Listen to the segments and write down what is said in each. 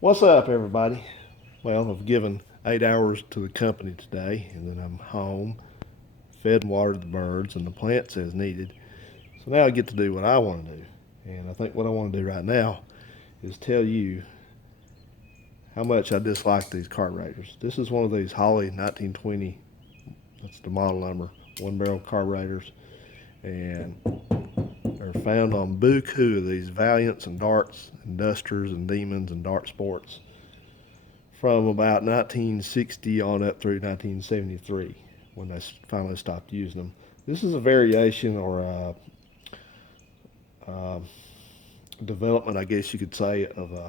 What's up, everybody? Well, I've given 8 hours to the company today, and then I'm home, fed and watered the birds, and the plants as needed. So now I get to do what I want to do. And I think what I want to do right now is tell you how much I dislike these carburetors. This is one of these Holley 1920, that's the model number, one barrel carburetors, and they're found on buku of these Valiants and Darts and Dusters and Demons and Dart Sports from about 1960 on up through 1973 when they finally stopped using them. This is a variation or a development, I guess you could say, of a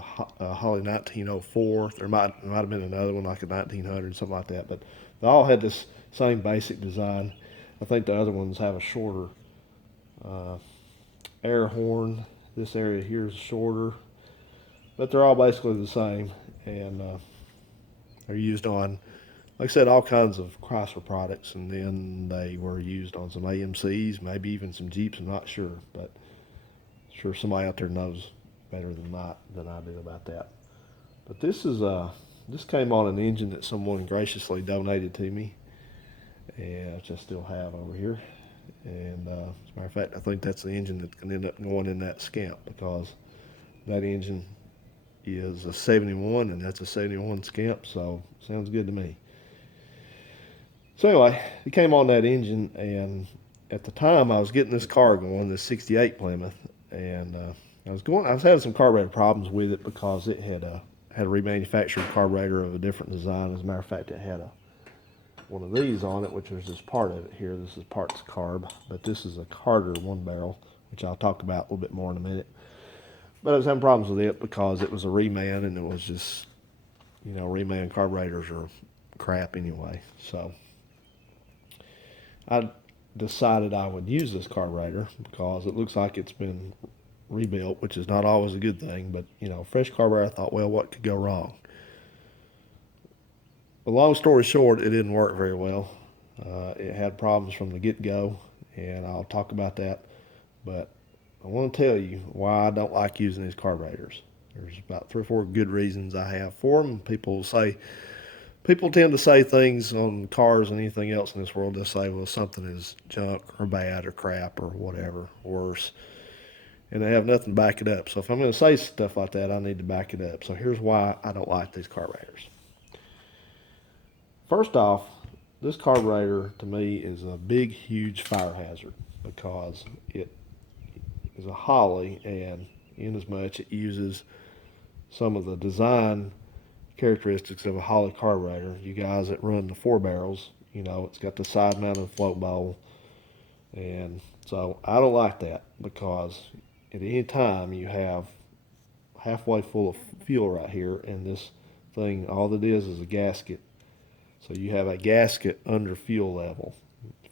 Holley 1904. There might have been another one like a 1900, something like that, but they all had this same basic design. I think the other ones have a shorter uh, air horn. This area here is shorter, but they're all basically the same, and they're used on, like I said, all kinds of Chrysler products, and then they were used on some AMCs, maybe even some Jeeps. I'm not sure, but sure somebody out there knows better than I do about that. But this came on an engine that someone graciously donated to me, and which I still have over here. And as a matter of fact, I think that's the engine that's going to end up going in that Scamp because that engine is a 71, and that's a 71 Scamp, so sounds good to me. So anyway, it came on that engine, and at the time I was getting this car going, this '68 Plymouth, and I was having some carburetor problems with it because it had a remanufactured carburetor of a different design. As a matter of fact, it had a one of these on it, which was just part of it here. This is parts carb, but this is a Carter one barrel, which I'll talk about a little bit more in a minute. But I was having problems with it because it was a reman, and it was just, reman carburetors are crap anyway. So I decided I would use this carburetor because it looks like it's been rebuilt, which is not always a good thing. But fresh carburetor, I thought, well, what could go wrong? But long story short, it didn't work very well. It had problems from the get-go, and I'll talk about that. But I want to tell you why I don't like using these carburetors. There's about three or four good reasons I have for them. People tend to say things on cars and anything else in this world. They'll say, well, something is junk or bad or crap or whatever, worse. And they have nothing to back it up. So if I'm going to say stuff like that, I need to back it up. So here's why I don't like these carburetors. First off, this carburetor to me is a big, huge fire hazard because it is a Holley, and in as much it uses some of the design characteristics of a Holley carburetor. You guys that run the four barrels, it's got the side mounted float bowl. And so I don't like that because at any time you have halfway full of fuel right here, and this thing, all it is a gasket. So you have a gasket under fuel level,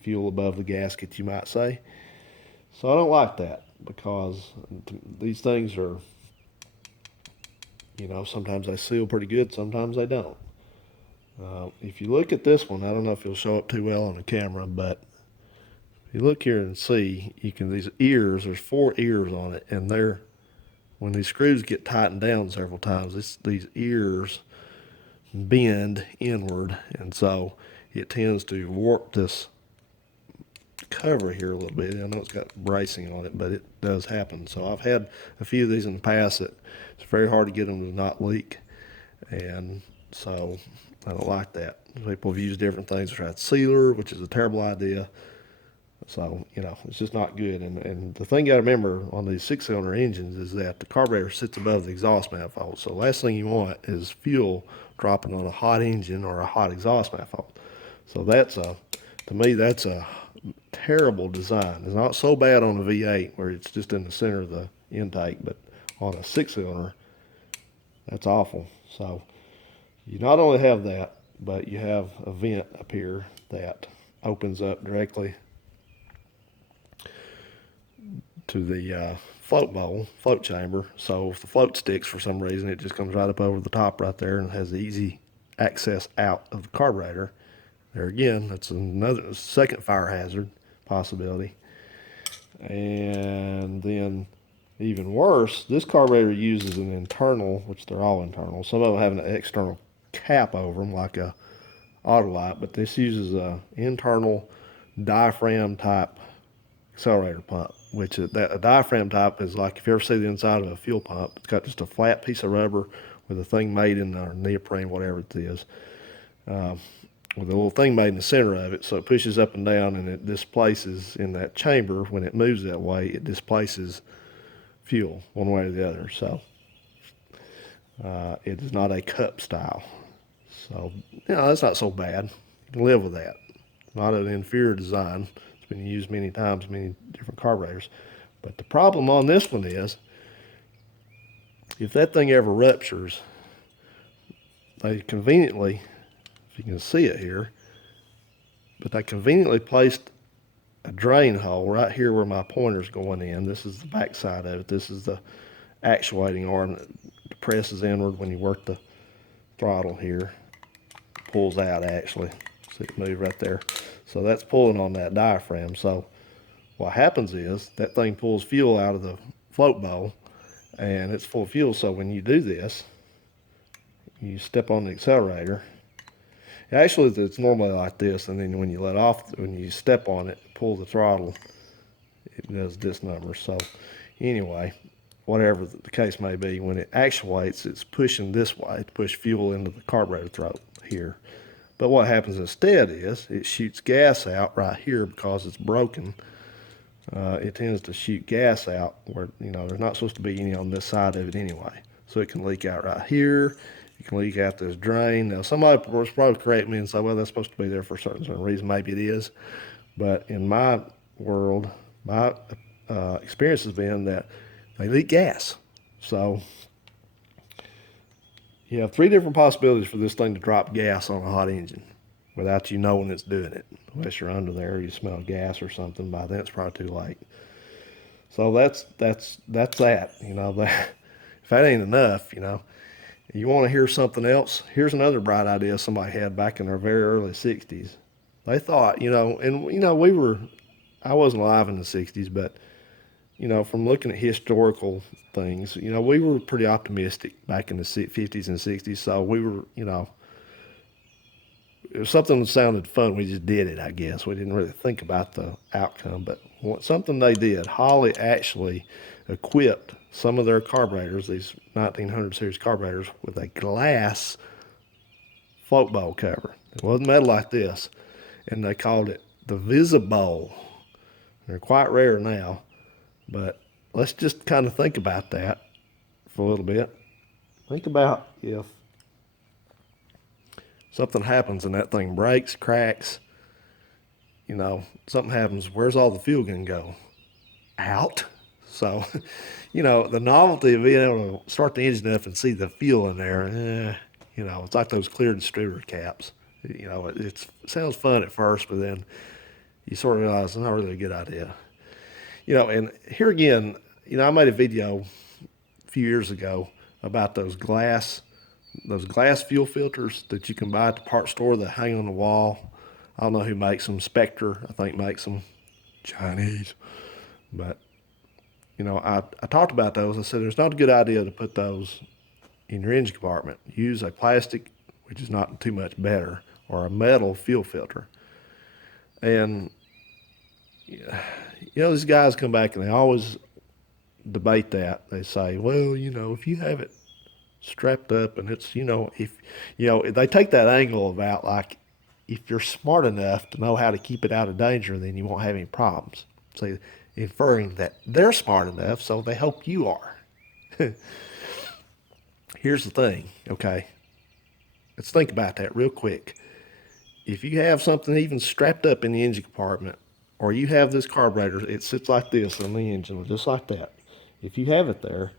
fuel above the gasket, you might say. So I don't like that because these things are, sometimes they seal pretty good, sometimes they don't. If you look at this one, I don't know if it'll show up too well on the camera, but if you look here and see, these ears, there's four ears on it, and when these screws get tightened down several times, these ears bend inward, and so it tends to warp this cover here a little bit. I know it's got bracing on it, but it does happen. So I've had a few of these in the past that it's very hard to get them to not leak, and so I don't like that. People have used different things to try sealer, which is a terrible idea. So, it's just not good. And the thing you got to remember on these six-cylinder engines is that the carburetor sits above the exhaust manifold. So the last thing you want is fuel dropping on a hot engine or a hot exhaust manifold. So to me, that's a terrible design. It's not so bad on a V8 where it's just in the center of the intake, but on a six-cylinder, that's awful. So you not only have that, but you have a vent up here that opens up directly to the float chamber. So if the float sticks for some reason, it just comes right up over the top right there and has easy access out of the carburetor. There again, that's another second fire hazard possibility. And then Even worse, this carburetor uses an internal, which they're all internal. Some of them have an external cap over them, like a Autolite, but this uses a internal diaphragm type accelerator pump, which is that a diaphragm type is like if you ever see the inside of a fuel pump, it's got just a flat piece of rubber with a thing made in the neoprene, whatever it is, with a little thing made in the center of it, so it pushes up and down and it displaces in that chamber. When it moves that way, it displaces fuel one way or the other. So it is not a cup style. So, that's not so bad. You can live with that. Not an inferior design. It's been used many times, many different carburetors. But the problem on this one is, if that thing ever ruptures, they conveniently, if you can see it here, but they conveniently placed a drain hole right here where my pointer's going in. This is the back side of it. This is the actuating arm that depresses inward when you work the throttle here. Pulls out actually. See it move right there. So that's pulling on that diaphragm. So what happens is that thing pulls fuel out of the float bowl and it's full of fuel. So when you do this, you step on the accelerator. Actually, it's normally like this, and then when you let off, when you step on it, pull the throttle, it does this number. So anyway, whatever the case may be, when it actuates, it's pushing this way to push fuel into the carburetor throat here. But what happens instead is it shoots gas out right here because it's broken. It tends to shoot gas out where, there's not supposed to be any on this side of it anyway. So it can leak out right here. You can leak out this drain. Now, somebody will probably correct me and say, well, that's supposed to be there for a certain reason. Maybe it is. But in my world, my experience has been that they leak gas. So you have 3 different possibilities for this thing to drop gas on a hot engine without you knowing it's doing it. Unless you're under there, you smell gas or something. By then, it's probably too late. So that's that. If that ain't enough, you want to hear something else? Here's another bright idea somebody had back in their very early 60s. They thought, I wasn't alive in the 60s, but, from looking at historical things, we were pretty optimistic back in the 50s and 60s. So we were, if something sounded fun, we just did it, I guess. We didn't really think about the outcome. But something they did, Holley actually equipped some of their carburetors, these 1900 series carburetors, with a glass float bowl cover. It wasn't metal like this, and they called it the Visibowl. They're quite rare now, but let's just kind of think about that for a little bit. Think about if something happens and that thing breaks, cracks, something happens, where's all the fuel going to go? Out. So, the novelty of being able to start the engine up and see the fuel in there, it's like those clear distributor caps. It sounds fun at first, but then you sort of realize it's not really a good idea. And here again, I made a video a few years ago about those glass fuel filters that you can buy at the parts store that hang on the wall. I don't know who makes them. Spectre, I think, makes them. Chinese. But, I talked about those. I said there's not a good idea to put those in your engine compartment. Use a plastic, which is not too much better, or a metal fuel filter. And, these guys come back and they always debate that. They say, well, if you have it strapped up and it's, if, they take that angle about like, if you're smart enough to know how to keep it out of danger, then you won't have any problems. So inferring that they're smart enough, so they hope you are. Here's the thing, okay? Let's think about that real quick. If you have something even strapped up in the engine compartment, or you have this carburetor, it sits like this on the engine, just like that. If you have it there,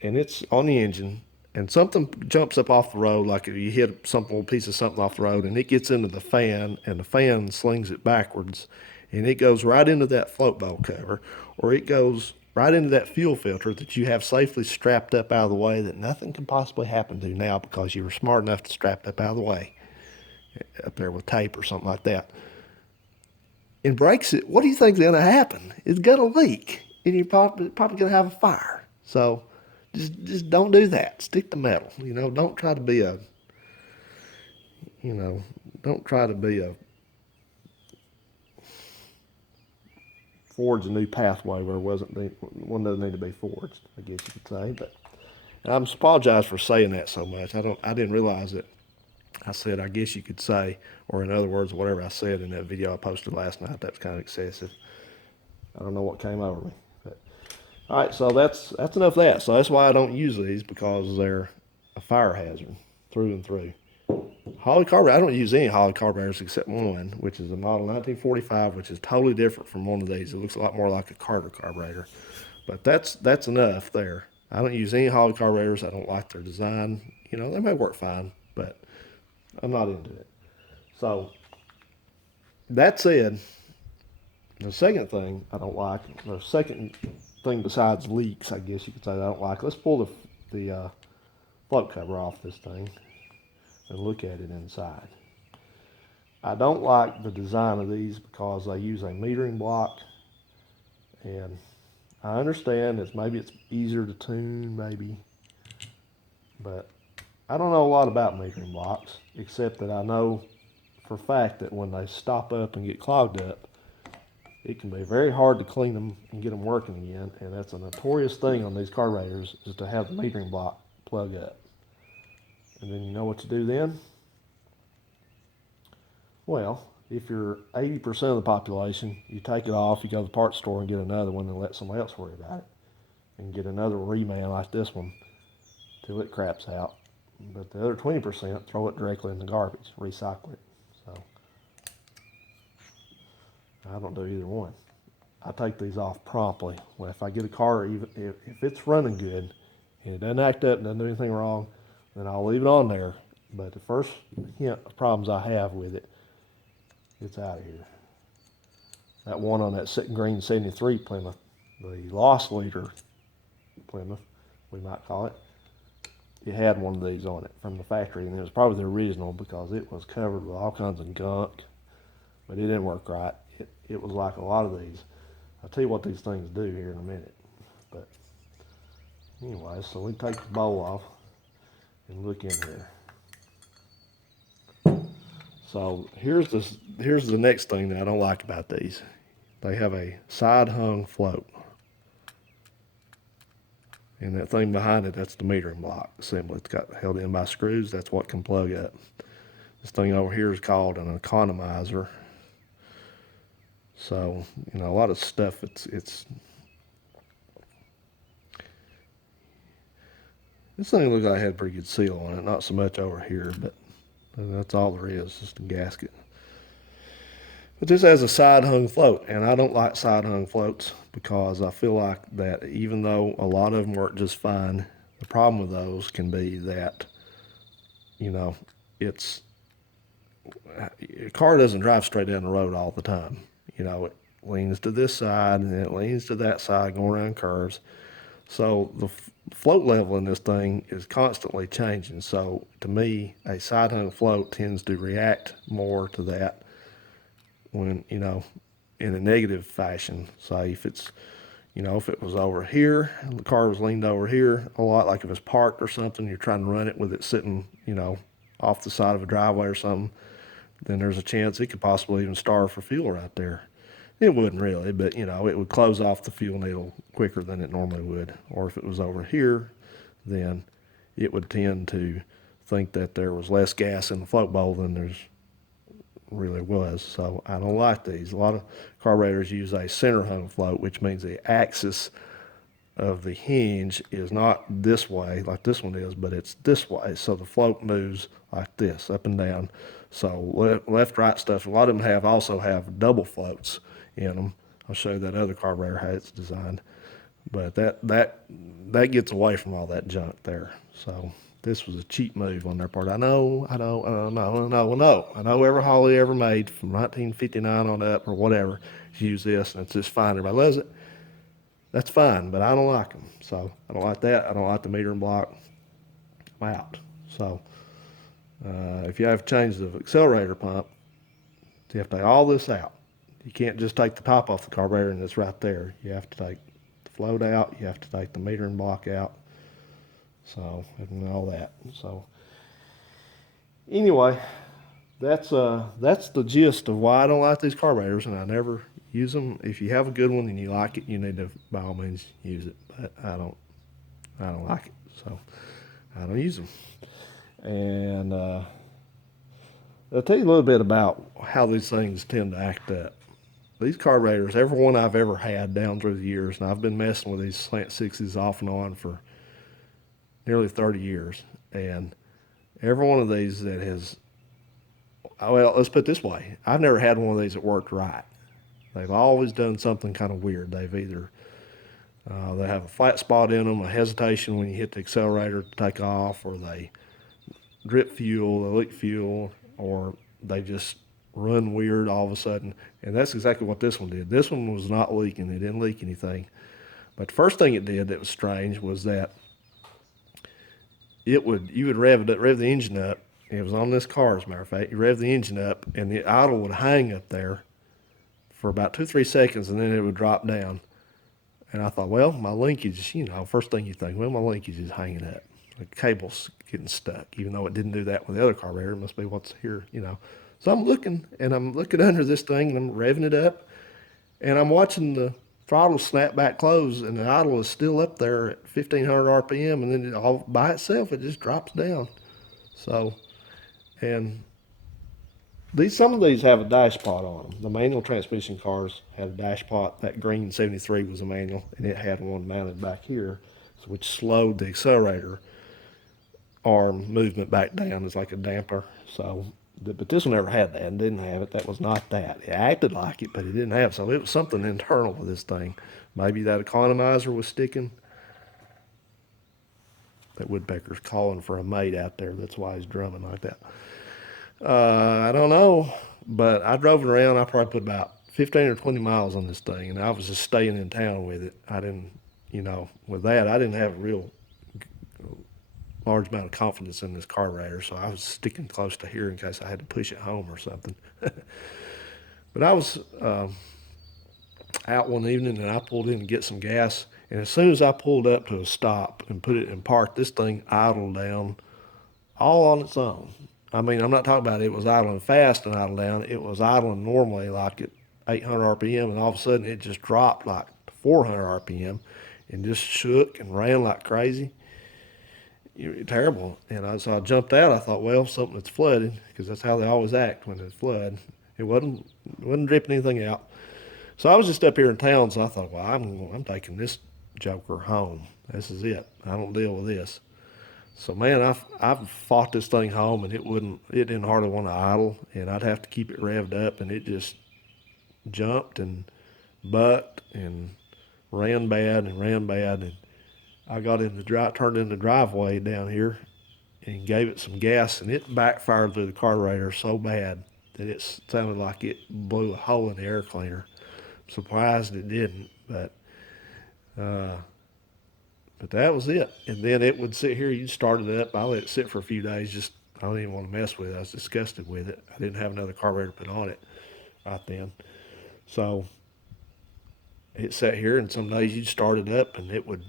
and it's on the engine, and something jumps up off the road, like if you hit a piece of something off the road, and it gets into the fan, and the fan slings it backwards, and it goes right into that float bowl cover, or it goes right into that fuel filter that you have safely strapped up out of the way that nothing can possibly happen to now because you were smart enough to strap it up out of the way, up there with tape or something like that, and breaks it, what do you think is going to happen? It's going to leak. and you're probably going to have a fire. So just don't do that. Stick to metal. Don't try to be a, you know, don't try to be a forge a new pathway where it wasn't one doesn't need to be forged, I guess you could say. But I'm apologize for saying that so much. I didn't realize it. I said, I guess you could say, or in other words, whatever I said in that video I posted last night, that's kind of excessive. I don't know what came over me. But, all right, so that's enough of that. So that's why I don't use these, because they're a fire hazard through and through. Holley carburetor, I don't use any Holley carburetors except one, which is a model 1945, which is totally different from one of these. It looks a lot more like a Carter carburetor. But that's enough there. I don't use any Holley carburetors. I don't like their design. They may work fine, but I'm not into it. So that said, the second thing I don't like, the second thing besides leaks, I guess you could say, that I don't like. Let's pull the float cover off this thing and look at it inside. I don't like the design of these because they use a metering block, and I understand maybe it's easier to tune, maybe, but I don't know a lot about metering blocks, except that I know for a fact that when they stop up and get clogged up, it can be very hard to clean them and get them working again, and that's a notorious thing on these carburetors, is to have the metering block plug up. And then you know what to do then? Well, if you're 80% of the population, you take it off, you go to the parts store and get another one and let somebody else worry about it. And get another reman like this one till it craps out. But the other 20%, throw it directly in the garbage, recycle it. So I don't do either one. I take these off promptly. Well, if I get a car, even if it's running good and it doesn't act up and doesn't do anything wrong, then I'll leave it on there. But the first hint of problems I have with it, it's out of here. That one on that green 73 Plymouth, the loss leader Plymouth, we might call it, it had one of these on it from the factory, and it was probably the original because it was covered with all kinds of gunk, but it didn't work right. It was like a lot of these. I'll tell you what these things do here in a minute. But anyway, so we take the bowl off and look in here. So here's the next thing that I don't like about these. They have a side hung float. And that thing behind it, that's the metering block assembly. It's got held in by screws. That's what can plug up. This thing over here is called an economizer. So, a lot of stuff, it's this thing looks like it had a pretty good seal on it. Not so much over here, but that's all there is, just a gasket. But this has a side hung float, and I don't like side hung floats because I feel like that even though a lot of them work just fine, the problem with those can be that, it's a car doesn't drive straight down the road all the time. It leans to this side and it leans to that side going around curves. So the float level in this thing is constantly changing. So to me, a side hung float tends to react more to that when, in a negative fashion. Say if it's, if it was over here, the car was leaned over here a lot, like if it's parked or something, you're trying to run it with it sitting, off the side of a driveway or something, then there's a chance it could possibly even starve for fuel right there. It wouldn't really, but it would close off the fuel needle quicker than it normally would. Or if it was over here, then it would tend to think that there was less gas in the float bowl than there's really was. So I don't like these. A lot of carburetors use a center hung float, which means the axis of the hinge is not this way like this one is, but it's this way. So the float moves like this, up and down. So left, right stuff. A lot of them also have double floats in them. I'll show you that other carburetor how it's designed. But that gets away from all that junk there. So this was a cheap move on their part. I know every Holley ever made from 1959 on up or whatever use this, and it's just fine. Everybody loves it. That's fine, but I don't like them. So I don't like that. I don't like the metering block. I'm out. So if you have to change the accelerator pump, you have to take all this out. You can't just take the top off the carburetor and it's right there. You have to take float out. You have to take the metering block out. So, and all that. So, anyway, that's the gist of why I don't like these carburetors, and I never use them. If you have a good one and you like it, you need to by all means use it. But I don't like it, so I don't use them. And I'll tell you a little bit about how these things tend to act up. These carburetors, every one I've ever had down through the years, and I've been messing with these Slant-Sixes off and on for nearly 30 years, and every one of these that has, well, let's put it this way, I've never had one of these that worked right. They've always done something kind of weird. They've either they have a flat spot in them, a hesitation when you hit the accelerator to take off, or they drip fuel, they leak fuel, or they just run weird all of a sudden. And that's exactly what this one did. This one was not leaking. It didn't leak anything. But the first thing it did that was strange was that you would rev the engine up. It was on this car, as a matter of fact. You rev the engine up, and the idle would hang up there for about 2-3 seconds, and then it would drop down. And I thought, well, my linkage, first thing you think, well, my linkage is hanging up. The cable's getting stuck, even though it didn't do that with the other carburetor. It must be what's here. So I'm looking under this thing, and I'm revving it up, and I'm watching the throttle snap back close, and the idle is still up there at 1,500 RPM, and then all by itself, it just drops down. So, and some of these have a dash pot on them. The manual transmission cars had a dash pot. That green 73 was a manual, and it had one mounted back here, which slowed the accelerator arm movement back down. It's like a damper. So, but this one never had that and didn't have it. That was not that. It acted like it, but it didn't have it. So it was something internal with this thing. Maybe that economizer was sticking. That woodpecker's calling for a mate out there. That's why he's drumming like that. I don't know, but I drove it around. I probably put about 15 or 20 miles on this thing, and I was just staying in town with it. I didn't, with that, I didn't have a real large amount of confidence in this carburetor, so I was sticking close to here in case I had to push it home or something. But I was out one evening, and I pulled in to get some gas, and as soon as I pulled up to a stop and put it in park, this thing idled down all on its own. I mean, I'm not talking about it was idling fast and idling down. It was idling normally like at 800 RPM, and all of a sudden it just dropped like 400 RPM and just shook and ran like crazy. Terrible. And so I jumped out. I thought, well, something that's flooded, because that's how they always act when it's flood. It wasn't dripping anything out. So I was just up here in town, so I thought, well, I'm taking this joker home. This is it. I don't deal with this. So man, I've fought this thing home, and it didn't hardly want to idle, and I'd have to keep it revved up, and it just jumped and bucked and ran bad. And I turned in the driveway down here and gave it some gas, and it backfired through the carburetor so bad that it sounded like it blew a hole in the air cleaner. I'm surprised it didn't, but that was it. And then it would sit here. You'd start it up. I let it sit for a few days. I don't even want to mess with it. I was disgusted with it. I didn't have another carburetor to put on it right then. So it sat here, and some days you'd start it up, and it would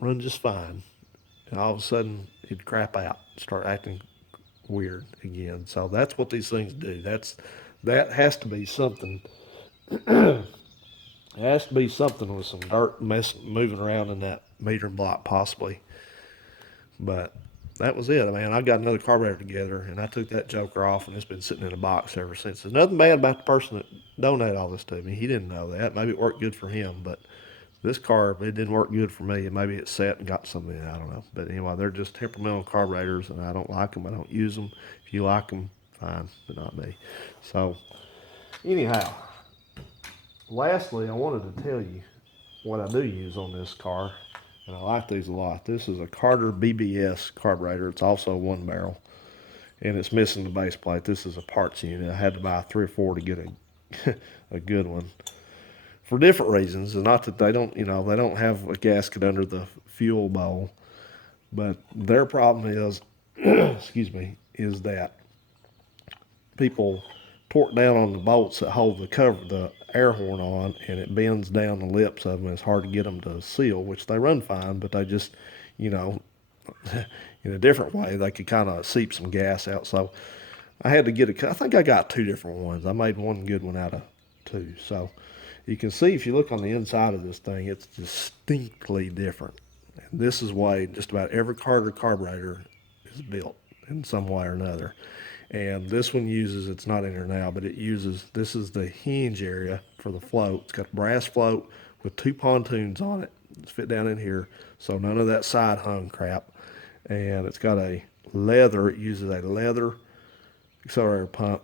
run just fine. And all of a sudden, it'd crap out, start acting weird again. So that's what these things do. That has to be something. It has to be something with some dirt moving around in that metering block, possibly. But that was it. I got another carburetor together, and I took that joker off, and it's been sitting in a box ever since. There's nothing bad about the person that donated all this to me. He didn't know that. Maybe it worked good for him, but this car, it didn't work good for me. And maybe it sat and got something, I don't know. But anyway, they're just temperamental carburetors, and I don't like them. I don't use them. If you like them, fine, but not me. So anyhow, lastly, I wanted to tell you what I do use on this car, and I like these a lot. This is a Carter BBS carburetor. It's also a one barrel, and it's missing the base plate. This is a parts unit. I had to buy 3 or 4 to get a good one for different reasons. And not that they don't have a gasket under the fuel bowl, but their problem is, excuse me, is that people torque down on the bolts that hold the cover, the air horn on, and it bends down the lips of them. It's hard to get them to seal, which they run fine, but they just, you know, in a different way, they could kind of seep some gas out. So I had to get I think I got two different ones. I made one good one out of two. So you can see if you look on the inside of this thing, it's distinctly different. And this is why just about every Carter carburetor is built in some way or another. And this one uses, it's not in here now, but it uses, this is the hinge area for the float. It's got a brass float with two pontoons on it. It's fit down in here, so none of that side hung crap. And it's got a leather, it uses a leather accelerator pump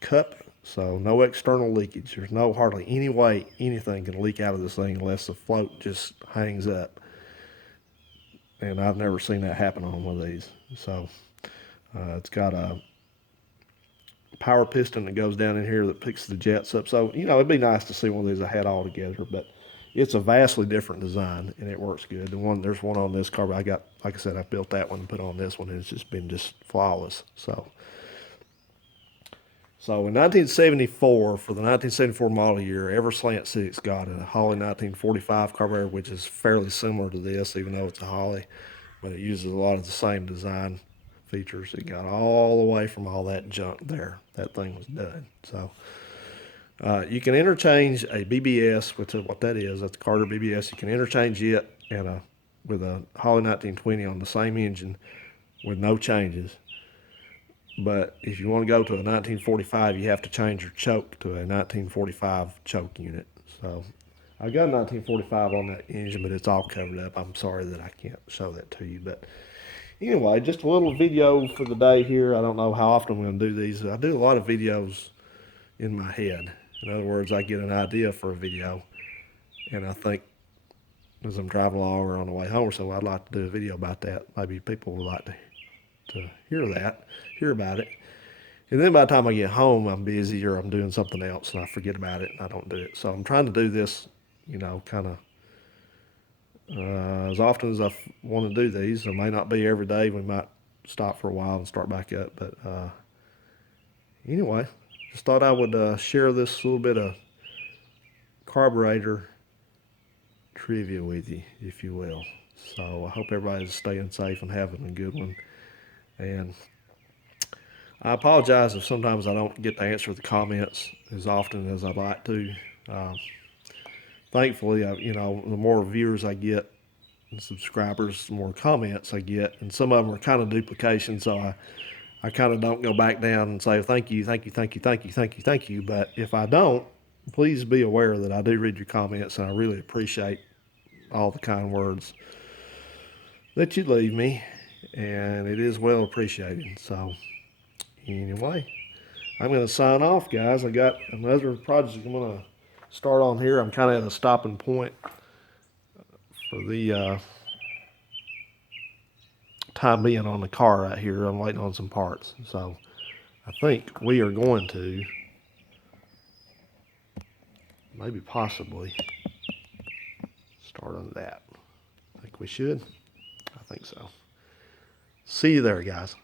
cup, so no external leakage. There's no hardly any way anything can leak out of this thing unless the float just hangs up. And I've never seen that happen on one of these. So it's got a power piston that goes down in here that picks the jets up. So, you know, it'd be nice to see one of these I had all together, but it's a vastly different design and it works good. There's one on this car, I got, like I said, I built that one and put on this one, and it's just been flawless. So in 1974, for the 1974 model year, every Slant-Six got a Holley 1945 carburetor, which is fairly similar to this, even though it's a Holley, but it uses a lot of the same design features. It got all away from all that junk there. That thing was done. So you can interchange a BBS, which is what that is. That's a Carter BBS. You can interchange it and with a Holley 1920 on the same engine with no changes. But if you want to go to a 1945, you have to change your choke to a 1945 choke unit. So I got a 1945 on that engine, but it's all covered up. I'm sorry that I can't show that to you. But anyway, just a little video for the day here. I don't know how often I'm going to do these. I do a lot of videos in my head. In other words, I get an idea for a video, and I think as I'm driving along or on the way home or so, I'd like to do a video about that. Maybe people would like to hear about it. And then by the time I get home, I'm busy or I'm doing something else and I forget about it and I don't do it. So I'm trying to do this, you know, kind of as often as I want to do these. It may not be every day. We might stop for a while and start back up. But anyway, just thought I would share this little bit of carburetor trivia with you, if you will. So I hope everybody's staying safe and having a good one. And I apologize if sometimes I don't get to answer the comments as often as I'd like to. Thankfully, you know, the more viewers I get and subscribers, the more comments I get, and some of them are kind of duplication, so I kind of don't go back down and say thank you, thank you, thank you, thank you, thank you, thank you. But if I don't, please be aware that I do read your comments, and I really appreciate all the kind words that you leave me, and it is well appreciated. So anyway, I'm going to sign off, guys. I got another project I'm going to start on here. I'm kind of at a stopping point for the time being on the car right here. I'm waiting on some parts. So I think we are going to maybe possibly start on that. I think we should. I think so. See you there, guys.